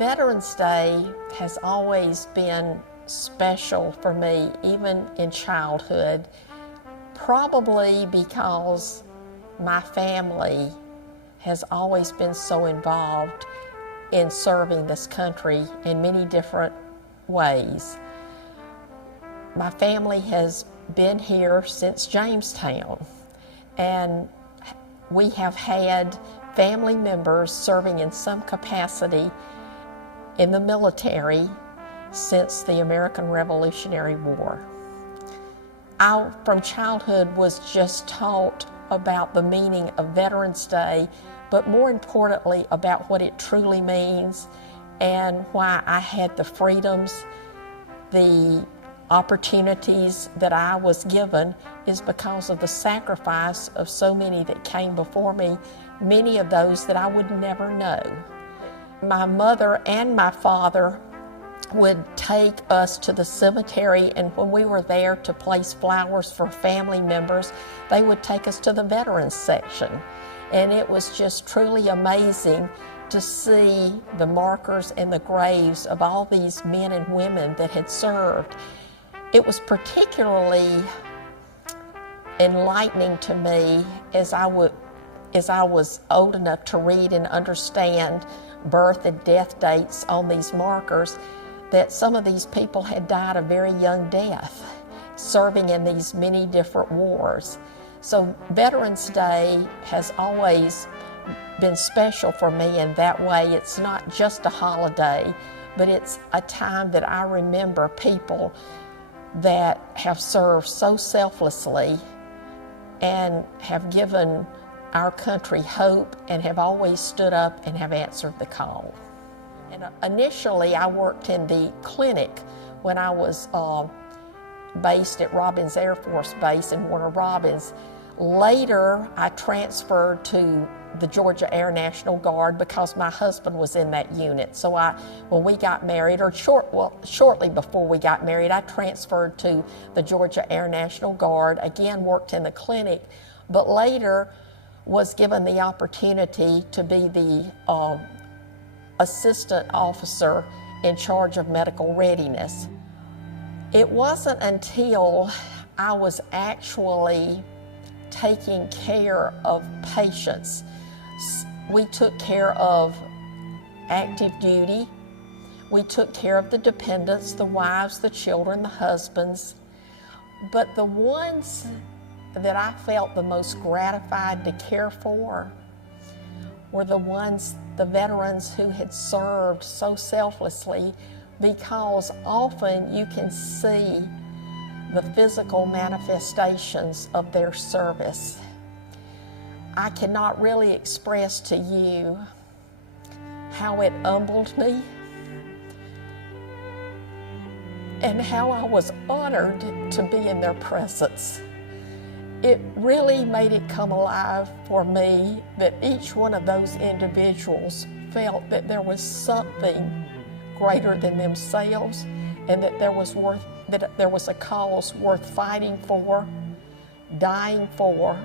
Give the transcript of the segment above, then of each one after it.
Veterans Day has always been special for me, even in childhood, probably because my family has always been so involved in serving this country in many different ways. My family has been here since Jamestown, and we have had family members serving in some capacity in the military since the American Revolutionary War. I, from childhood, was just taught about the meaning of Veterans Day, but more importantly about what it truly means and why I had the freedoms, the opportunities that I was given is because of the sacrifice of so many that came before me, many of those that I would never know. My mother and my father would take us to the cemetery, and when we were there to place flowers for family members, they would take us to the veterans section. And it was just truly amazing to see the markers and the graves of all these men and women that had served. It was particularly enlightening to me as I was old enough to read and understand birth and death dates on these markers, that some of these people had died a very young death, serving in these many different wars. So Veterans Day has always been special for me in that way. It's not just a holiday, but it's a time that I remember people that have served so selflessly and have given our country hope and have always stood up and have answered the call. And initially, I worked in the clinic when I was based at Robins Air Force Base in Warner Robins. Later, I transferred to the Georgia Air National Guard because my husband was in that unit. So when we got married, or shortly before we got married, I transferred to the Georgia Air National Guard, again worked in the clinic, but later was given the opportunity to be the assistant officer in charge of medical readiness. It wasn't until I was actually taking care of patients. We took care of active duty, we took care of the dependents, the wives, the children, the husbands, but the ones that I felt the most gratified to care for were the veterans who had served so selflessly, because often you can see the physical manifestations of their service. I cannot really express to you how it humbled me and how I was honored to be in their presence. It really made it come alive for me that each one of those individuals felt that there was something greater than themselves, and that there was a cause worth fighting for, dying for,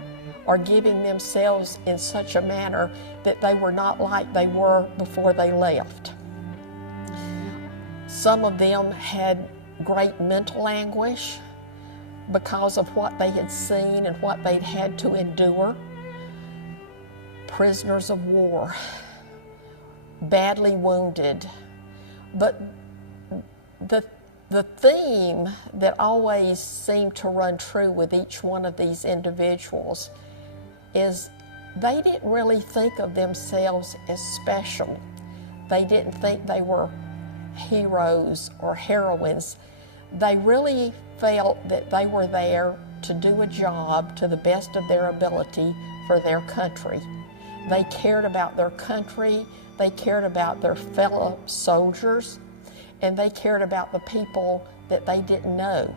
or giving themselves in such a manner that they were not like they were before they left. Some of them had great mental anguish because of what they had seen and what they'd had to endure. Prisoners of war, badly wounded. But the theme that always seemed to run true with each one of these individuals is they didn't really think of themselves as special. They didn't think they were heroes or heroines. They really felt that they were there to do a job to the best of their ability for their country. They cared about their country, they cared about their fellow soldiers, and they cared about the people that they didn't know.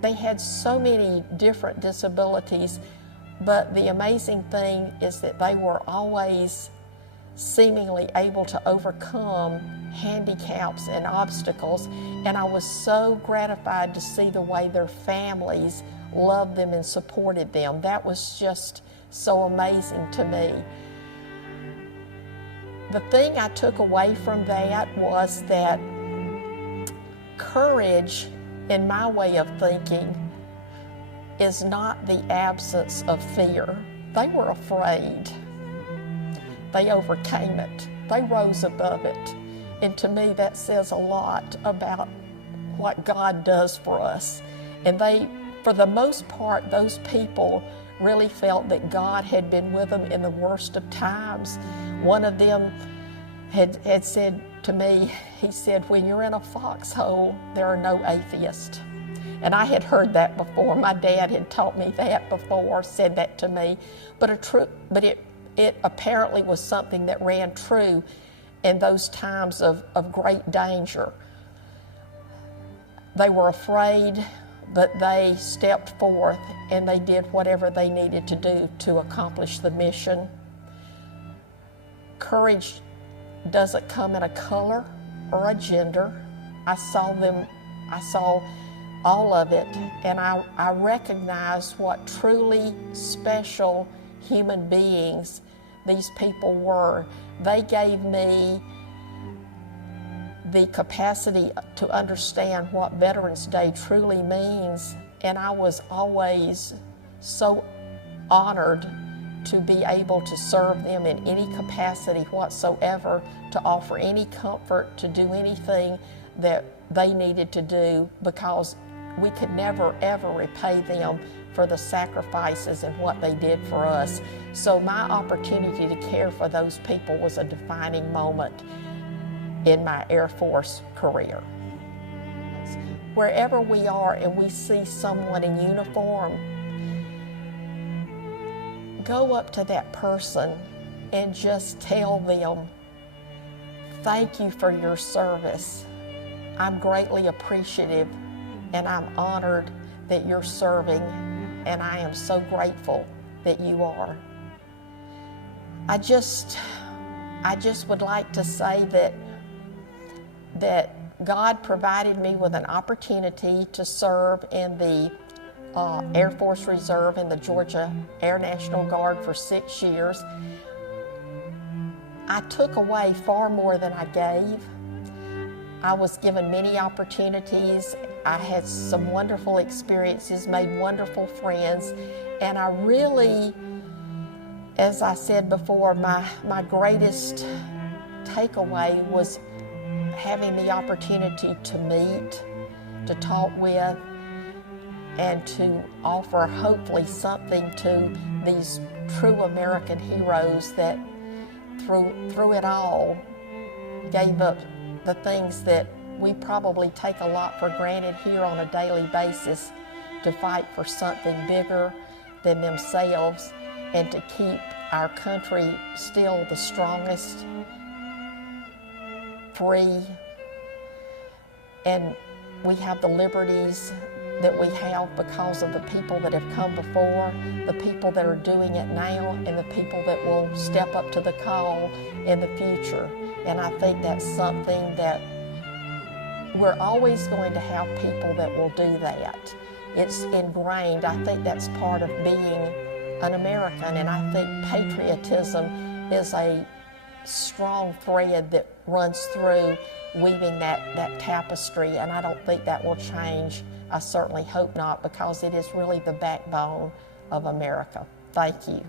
They had so many different disabilities, but the amazing thing is that they were always seemingly able to overcome handicaps and obstacles, and I was so gratified to see the way their families loved them and supported them. That was just so amazing to me. the thing I took away from that was that courage, in my way of thinking, is not the absence of fear. They were afraid. They overcame it. They rose above it. And to me, that says a lot about what God does for us. And they, for the most part, those people really felt that God had been with them in the worst of times. One of them had said to me, he said, when you're in a foxhole, there are no atheists. And I had heard that before. My dad had taught me that before, said that to me. But it apparently was something that ran true in those times of great danger. They were afraid, but they stepped forth and they did whatever they needed to do to accomplish the mission. Courage doesn't come in a color or a gender. I saw all of it, and I recognize what truly special human beings these people were. They gave me the capacity to understand what Veterans Day truly means, and I was always so honored to be able to serve them in any capacity whatsoever, to offer any comfort, to do anything that they needed to do, because we could never ever repay them for the sacrifices and what they did for us. So my opportunity to care for those people was a defining moment in my Air Force career. Wherever we are and we see someone in uniform, go up to that person and just tell them, thank you for your service. I'm greatly appreciative and I'm honored that you're serving, and I am so grateful that you are. I just would like to say that God provided me with an opportunity to serve in the Air Force Reserve in the Georgia Air National Guard for 6 years. I took away far more than I gave. I was given many opportunities. I had some wonderful experiences, made wonderful friends, and I really, as I said before, my greatest takeaway was having the opportunity to meet, to talk with, and to offer hopefully something to these true American heroes that through it all gave up the things that we probably take a lot for granted here on a daily basis, to fight for something bigger than themselves and to keep our country still the strongest, free, and we have the liberties that we have because of the people that have come before, the people that are doing it now, and the people that will step up to the call in the future. And I think that's something that we're always going to have people that will do that. It's ingrained. I think that's part of being an American, and I think patriotism is a strong thread that runs through weaving that tapestry, and I don't think that will change. I certainly hope not, because it is really the backbone of America. Thank you.